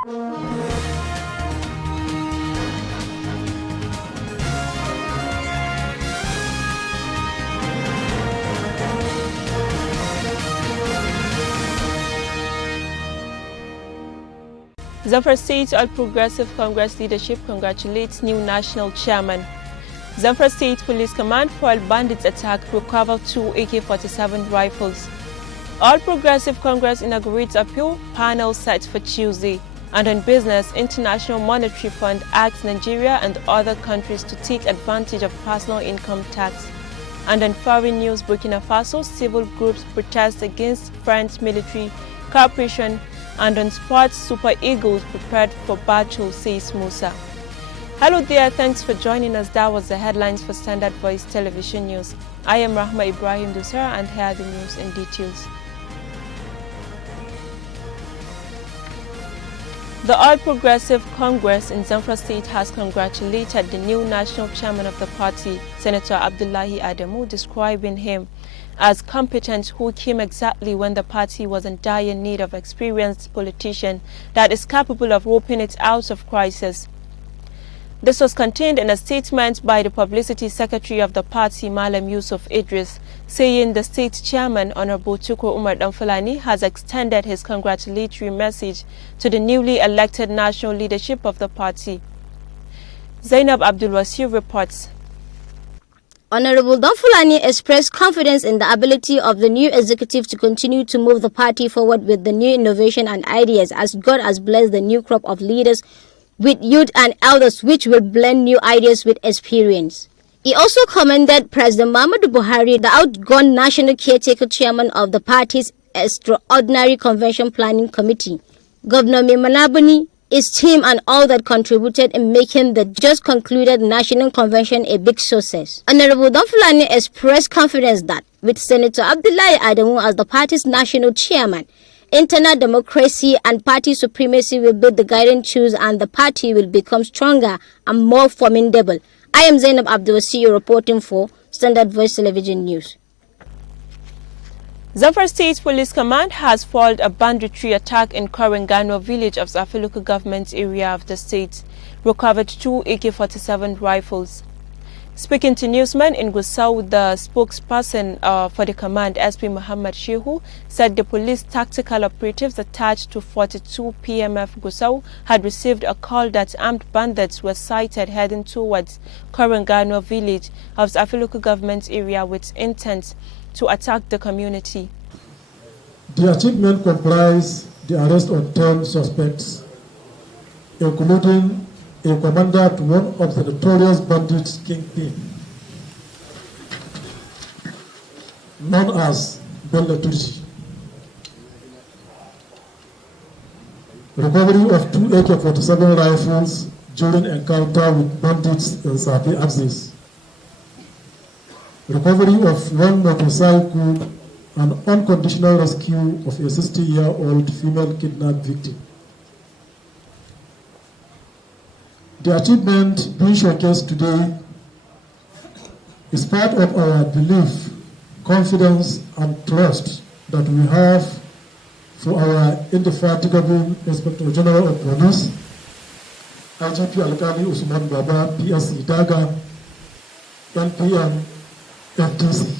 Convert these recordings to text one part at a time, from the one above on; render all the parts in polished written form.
Zamfara State All Progressive Congress leadership congratulates new national chairman. Zamfara State Police Command foiled bandits' attack, recovered 2 AK-47 rifles. All Progressive Congress inaugurates appeal panel set for Tuesday. And on business, International Monetary Fund asks Nigeria and other countries to take advantage of personal income tax. And on foreign news, Burkina Faso civil groups protest against French military cooperation. And on sports, Super Eagles prepared for battle, says Musa. Hello there, thanks for joining us. That was the headlines for Standard Voice Television News. I am Rahma Ibrahim Dusra, and here are the news in details. The All Progressive Congress in Zamfara State has congratulated the new national chairman of the party, Senator Abdullahi Adamu, describing him as competent, who came exactly when the party was in dire need of experienced politician that is capable of roping it out of crisis. This was contained in a statement by the publicity secretary of the party, Malam Yusuf Idris, saying the state chairman, Honorable Tukur Umar Danfulani, has extended his congratulatory message to the newly elected national leadership of the party. Zainab Abdul Wasir reports. Honorable Danfulani expressed confidence in the ability of the new executive to continue to move the party forward with the new innovation and ideas, as God has blessed the new crop of leaders with youth and elders which will blend new ideas with experience. He also commended President Muhammadu Buhari, the outgone national caretaker chairman of the party's extraordinary convention planning committee, Governor Mimanabuni, his team, and all that contributed in making the just concluded national convention a big success. Honorable Danfulani expressed confidence that with Senator Abdullahi Adamu as the party's national chairman, internal democracy and party supremacy will be the guiding tools, and the party will become stronger and more formidable. I am Zainab Abdulwasi reporting for Standard Voice Television News. Zamfara State Police Command has foiled a banditry attack in Korengano village of Zafiluku government area of the state, recovered 2 AK-47 rifles. Speaking to newsmen in Gusau, the spokesperson for the command, SP Muhammad Shehu, said the police tactical operatives attached to 42 PMF Gusau had received a call that armed bandits were sighted heading towards Korengano village of Zafiluku government area with intent to attack the community. The achievement comprised the arrest of 10 suspects, including a commander to one of the notorious bandits kingpin, known as Bello Turji. Recovery of 2 AK-47 rifles during encounter with bandits in Sapi axis. Recovery of 1 motorcycle and unconditional rescue of a 60-year-old female kidnapped victim. The achievement being showcased today is part of our belief, confidence, and trust that we have for our indefatigable Inspector General of Police, IGP Alkali Usman Baba, PSC Daga, NPM, FDC,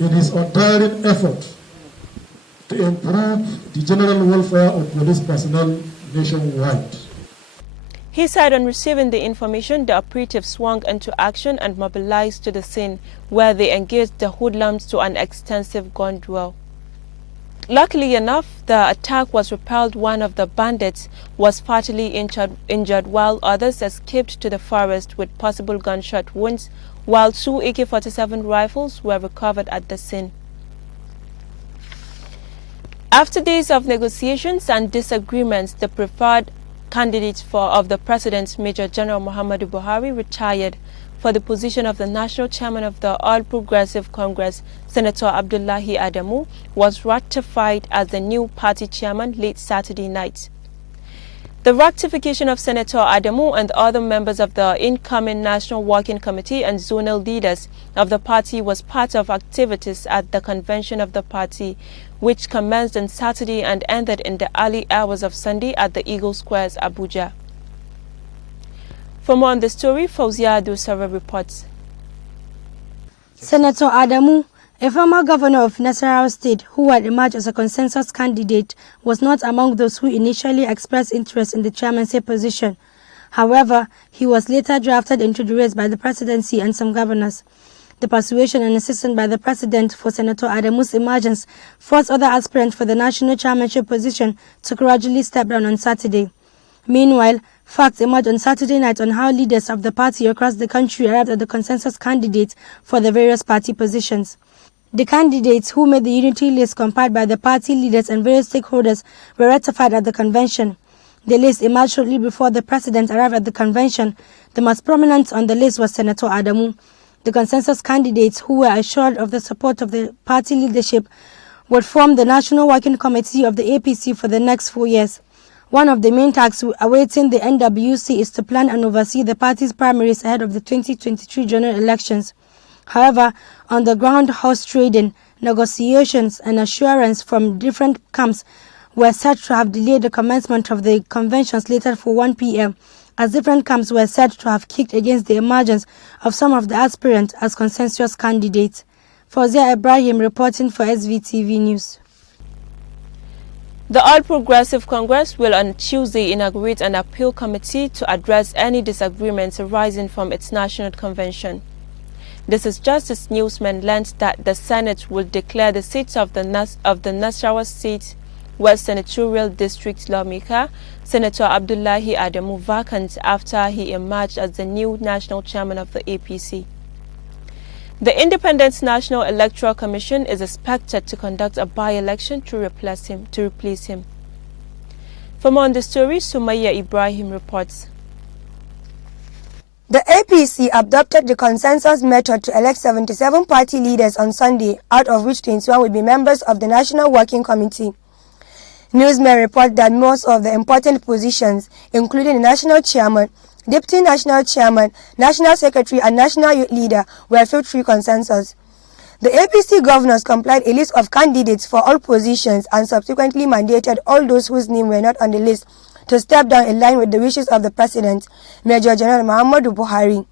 in his untiring effort to improve the general welfare of police personnel nationwide. He said on receiving the information, the operatives swung into action and mobilized to the scene, where they engaged the hoodlums to an extensive gun duel. Luckily enough, the attack was repelled. One of the bandits was fatally injured while others escaped to the forest with possible gunshot wounds, while 2 AK-47 rifles were recovered at the scene. After days of negotiations and disagreements, the preferred candidate of the President, Major General Muhammadu Buhari, retired for the position of the national chairman of the All Progressive Congress, Senator Abdullahi Adamu, was ratified as the new party chairman late Saturday night. The ratification of Senator Adamu and other members of the incoming National Working Committee and zonal leaders of the party was part of activities at the convention of the party, which commenced on Saturday and ended in the early hours of Sunday at the Eagle Squares, Abuja. For more on the story, Fauzia Dosara reports. Senator Adamu, a former governor of Nasarawa State who had emerged as a consensus candidate, was not among those who initially expressed interest in the chairmanship position. However, he was later drafted into the race by the presidency and some governors. The persuasion and insistence by the president for Senator Adamu's emergence forced other aspirants for the national chairmanship position to gradually step down on Saturday. Meanwhile, facts emerged on Saturday night on how leaders of the party across the country arrived at the consensus candidates for the various party positions. The candidates who made the unity list compiled by the party leaders and various stakeholders were ratified at the convention. The list emerged shortly before the president arrived at the convention. The most prominent on the list was Senator Adamu. The consensus candidates who were assured of the support of the party leadership would form the National Working Committee of the APC for the next 4 years. One of the main tasks awaiting the NWC is to plan and oversee the party's primaries ahead of the 2023 general elections. However, on the ground, horse trading, negotiations and assurance from different camps were said to have delayed the commencement of the convention slated for 1 p.m. as different camps were said to have kicked against the emergence of some of the aspirants as consensus candidates. Fauzia Ibrahim reporting for SVTV News. The All Progressive Congress will on Tuesday inaugurate an appeal committee to address any disagreements arising from its national convention. This is just as newsmen learned that the Senate will declare the seats of the Nasarawa State West Senatorial District lawmaker, Senator Abdullahi Adamu, vacant after he emerged as the new national chairman of the APC. The Independent National Electoral Commission is expected to conduct a by-election to replace him. For more on the story, Sumaya Ibrahim reports. The APC adopted the consensus method to elect 77 party leaders on Sunday, out of which 21 will be members of the National Working Committee. Newsmen report that most of the important positions, including the national chairman, deputy national chairman, national secretary, and national youth leader, were filled through consensus. The APC governors compiled a list of candidates for all positions and subsequently mandated all those whose names were not on the list to step down in line with the wishes of the President, Major General Muhammadu Buhari.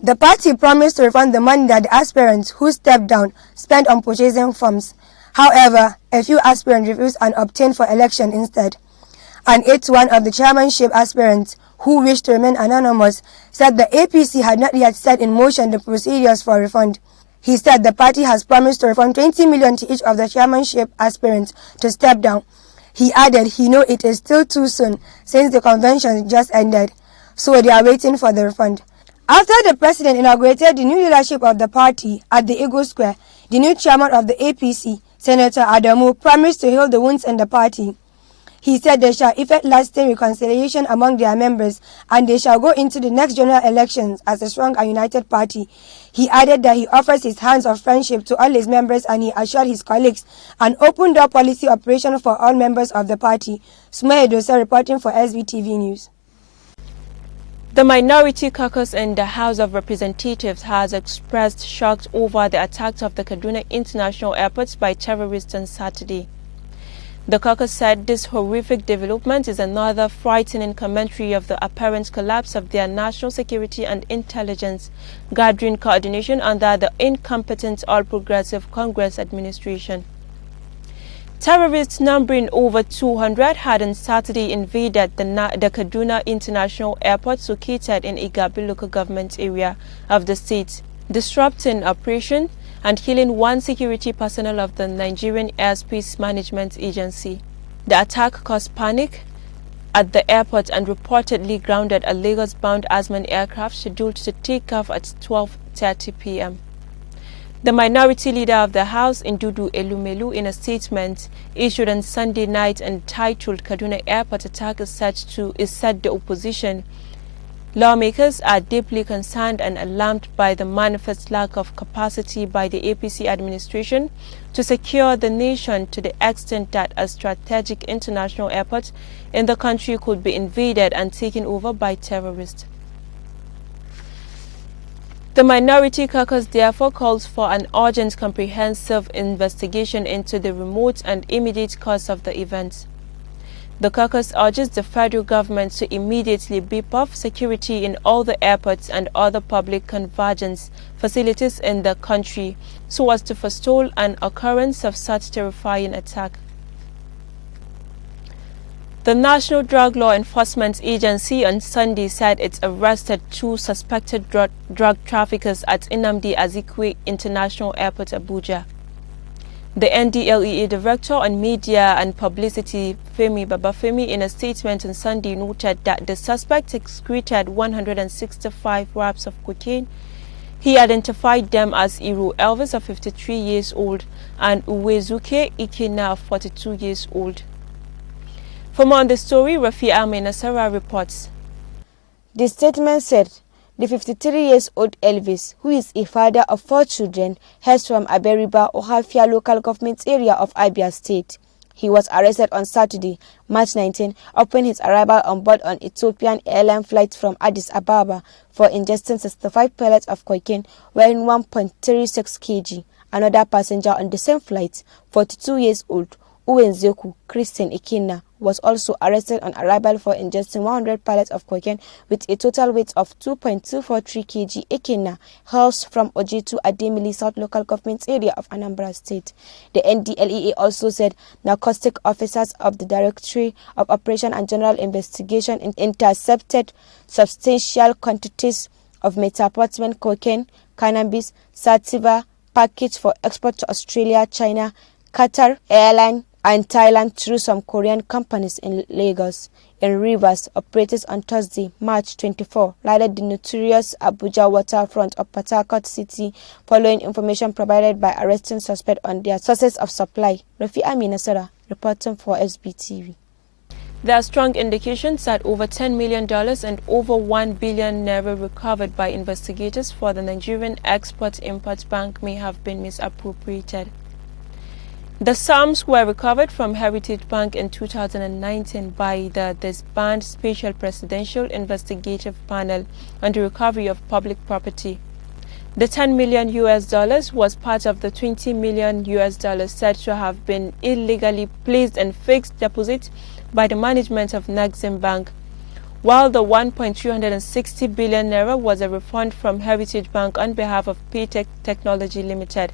The party promised to refund the money that the aspirants who stepped down spent on purchasing forms. However, a few aspirants refused and obtained for election instead. An 8-1 of the chairmanship aspirants, who wished to remain anonymous, said the APC had not yet set in motion the procedures for refund. He said the party has promised to refund 20 million to each of the chairmanship aspirants to step down. He added he knows it is still too soon since the convention just ended, so they are waiting for the refund. After the president inaugurated the new leadership of the party at the Eagle Square, the new chairman of the APC, Senator Adamu, promised to heal the wounds in the party. He said they shall effect lasting reconciliation among their members and they shall go into the next general elections as a strong and united party. He added that he offers his hands of friendship to all his members and he assured his colleagues an open door policy operation for all members of the party. Sumaya Dosa reporting for SVTV News. The Minority Caucus in the House of Representatives has expressed shock over the attack of the Kaduna International Airport by terrorists on Saturday. The caucus said this horrific development is another frightening commentary of the apparent collapse of their national security and intelligence gathering coordination under the incompetent All Progressive Congress administration. Terrorists numbering over 200 had on Saturday invaded the Kaduna International Airport located in Igabi local government area of the state, disrupting operation and killing one security personnel of the Nigerian Airspace Management Agency. The attack caused panic at the airport and reportedly grounded a Lagos-bound Asman aircraft scheduled to take off at 12:30 p.m. The minority leader of the House, Ndudu Elumelu, in a statement issued on Sunday night entitled Kaduna Airport Attack said the opposition lawmakers are deeply concerned and alarmed by the manifest lack of capacity by the APC administration to secure the nation to the extent that a strategic international airport in the country could be invaded and taken over by terrorists. The minority caucus therefore calls for an urgent comprehensive investigation into the remote and immediate cause of the events. The caucus urges the federal government to immediately beef up security in all the airports and other public convergence facilities in the country so as to forestall an occurrence of such terrifying attack. The National Drug Law Enforcement Agency on Sunday said it arrested 2 suspected drug traffickers at Nnamdi Azikiwe International Airport, Abuja. The NDLEA Director on Media and Publicity, Femi Babafemi, in a statement on Sunday noted that the suspect excreted 165 wraps of cocaine. He identified them as Iru Elvis of 53 years old and Uwezuke Ikena of 42 years old. For more on the story, Rafi Nasara reports. The statement said the 53-year-old Elvis, who is a father of 4 children, hails from Aberiba, Ohafia local government area of Abia State. He was arrested on Saturday, March 19, upon his arrival on board an Ethiopian airline flight from Addis Ababa for ingesting 65 pellets of cocaine weighing 1.36 kg. Another passenger on the same flight, 42 years old, Uwenzeku Christian Ikena, was also arrested on arrival for ingesting 100 pallets of cocaine with a total weight of 2.243 kg. Ikena hails from Ojetu Ademili South Local Government Area of Anambra State. The NDLEA also said narcotic officers of the Directorate of Operation and General Investigation intercepted substantial quantities of methamphetamine, cocaine, cannabis, Svtv, packaged for export to Australia, China, Qatar Airlines, and Thailand through some Korean companies in Lagos. In Rivers, operators on Thursday, March 24, lighted the notorious Abuja waterfront of Port Harcourt City following information provided by arresting suspects on their sources of supply. Rafi Nasara, reporting for SBTV. There are strong indications that over $10 million and over 1 billion naira recovered by investigators for the Nigerian Export-Import Bank may have been misappropriated. The sums were recovered from Heritage Bank in 2019 by the disbanded Special Presidential Investigative Panel on the Recovery of Public Property. The $10 million was part of the $20 million said to have been illegally placed in fixed deposit by the management of Nexim Bank, while the 1.360 billion naira was a refund from Heritage Bank on behalf of Paytech Technology Limited,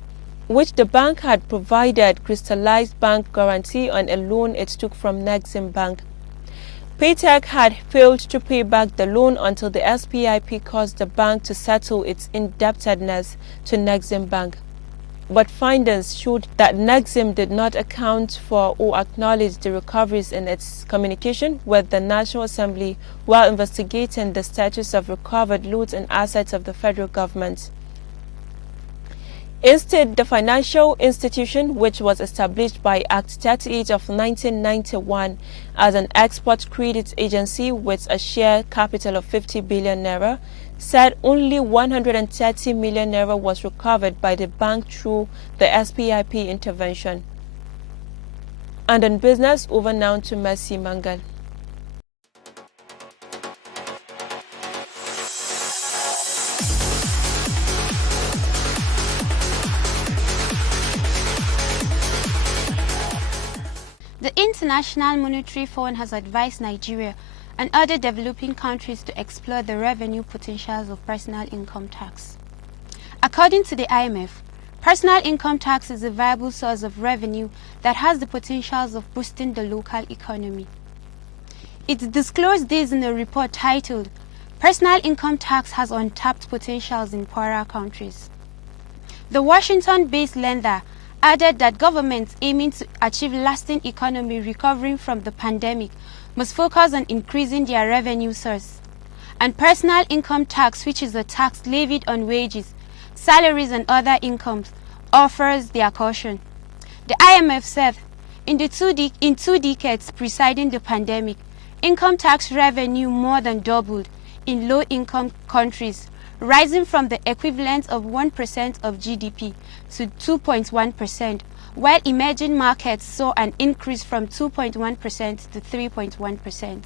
which the bank had provided crystallized bank guarantee on a loan it took from Nexim Bank. Paytech had failed to pay back the loan until the SPIP caused the bank to settle its indebtedness to Nexim Bank. But findings showed that Nexim did not account for or acknowledge the recoveries in its communication with the National Assembly while investigating the status of recovered loans and assets of the federal government. Instead, the financial institution, which was established by Act 38 of 1991 as an export credit agency with a share capital of 50 billion naira, said only 130 million naira was recovered by the bank through the SPIP intervention. And on business, over now to Mercy Mangal. The International Monetary Fund has advised Nigeria and other developing countries to explore the revenue potentials of personal income tax. According to the IMF, personal income tax is a viable source of revenue that has the potentials of boosting the local economy. It disclosed this in a report titled, "Personal Income Tax Has Untapped Potentials in Poorer Countries." The Washington-based lender added that governments aiming to achieve lasting economy recovering from the pandemic must focus on increasing their revenue source. And personal income tax, which is a tax levied on wages, salaries and other incomes, offers their caution. The IMF said, in 2 decades preceding the pandemic, income tax revenue more than doubled in low-income countries, rising from the equivalent of 1% of GDP to 2.1%, while emerging markets saw an increase from 2.1% to 3.1%.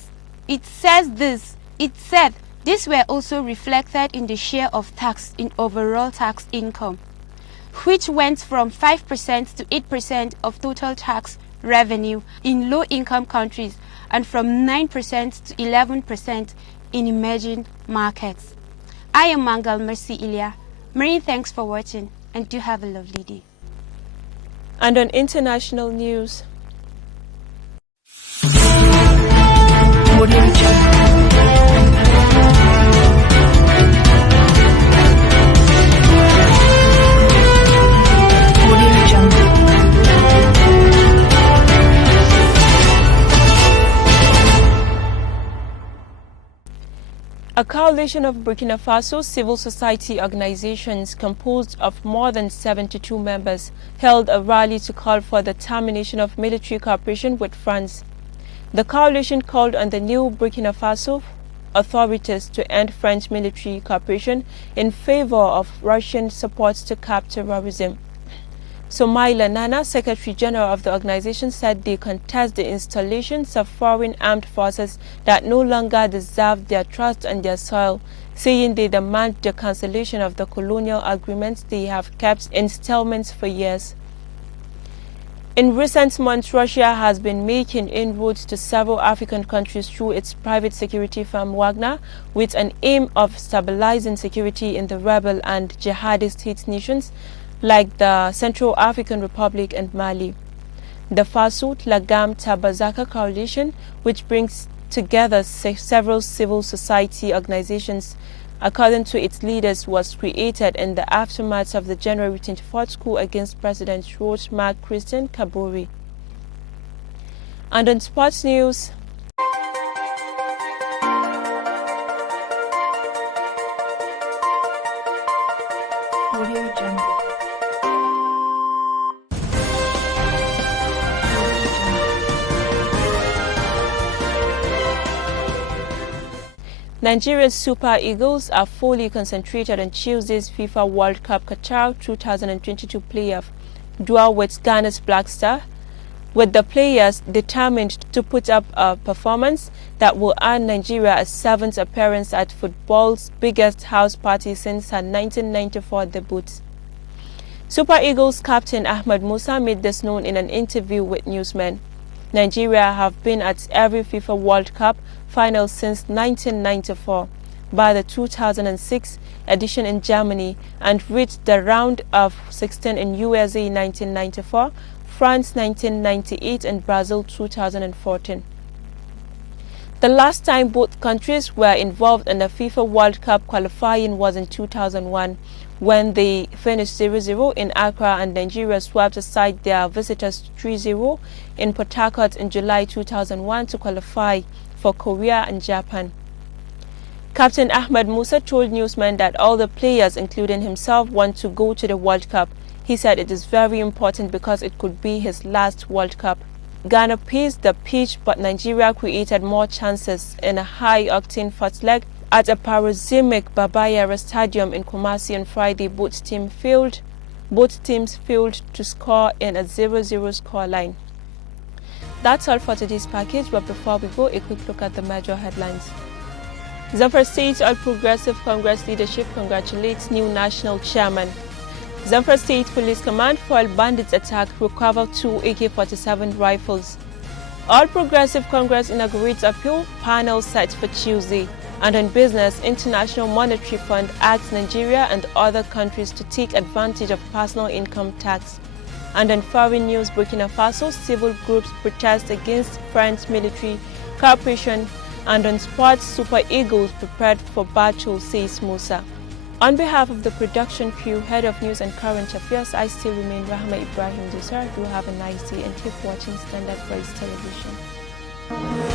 It said These were also reflected in the share of tax in overall tax income, which went from 5% to 8% of total tax revenue in low-income countries and from 9% to 11% in emerging markets. I am Mangal Mercy Ilya. Many thanks for watching and do have a lovely day. And on international news, a coalition of Burkina Faso civil society organizations composed of more than 72 members held a rally to call for the termination of military cooperation with France. The coalition called on the new Burkina Faso authorities to end French military cooperation in favor of Russian support to curb terrorism. Somaila Nana, Secretary General of the organization, said they contest the installations of foreign armed forces that no longer deserve their trust on their soil, saying they demand the cancellation of the colonial agreements they have kept in stalements for years. In recent months, Russia has been making inroads to several African countries through its private security firm Wagner, with an aim of stabilizing security in the rebel and jihadist state nations like the Central African Republic and Mali. The Fasut Lagam Tabazaka Coalition, which brings together several civil society organizations, according to its leaders, was created in the aftermath of the January 24th coup against President Roch-Marc Christian Kabore. And on sports news, Nigeria's Super Eagles are fully concentrated on Tuesday's FIFA World Cup Qatar 2022 playoff duel with Ghana's Black Star, with the players determined to put up a performance that will earn Nigeria a seventh appearance at football's biggest house party since her 1994 debut. Super Eagles captain Ahmed Musa made this known in an interview with newsmen. Nigeria have been at every FIFA World Cup final since 1994, by the 2006 edition in Germany, and reached the round of 16 in USA in 1994, France 1998 and Brazil 2014. The last time both countries were involved in the FIFA World Cup qualifying was in 2001, when they finished 0-0 in Accra and Nigeria swept aside their visitors 3-0 in Port Harcourt in July 2001 to qualify for Korea and Japan. Captain Ahmed Musa told newsmen that all the players, including himself, want to go to the World Cup. He said it is very important because it could be his last World Cup. Ghana paced the pitch, but Nigeria created more chances in a high-octane first leg at a parasemic Babayara Stadium in Kumasi on Friday. Both teams failed to score in a 0-0 scoreline. That's all for today's package, but before we go, a quick look at the major headlines. Zamfara State All Progressive Congress leadership congratulates new national chairman. Zamfara State Police Command foiled bandits' attack, recovered 2 AK-47 rifles. All Progressive Congress inaugurates appeal panel set for Tuesday. And on business, International Monetary Fund asks Nigeria and other countries to take advantage of personal income tax. And on foreign news, Burkina Faso civil groups protest against French military cooperation. And on sports, Super Eagles prepared for battle, says Musa. On behalf of the production crew, head of news and current affairs, I still remain Rahma Ibrahim Dusar. Do have a nice day and keep watching Standard Voice Television.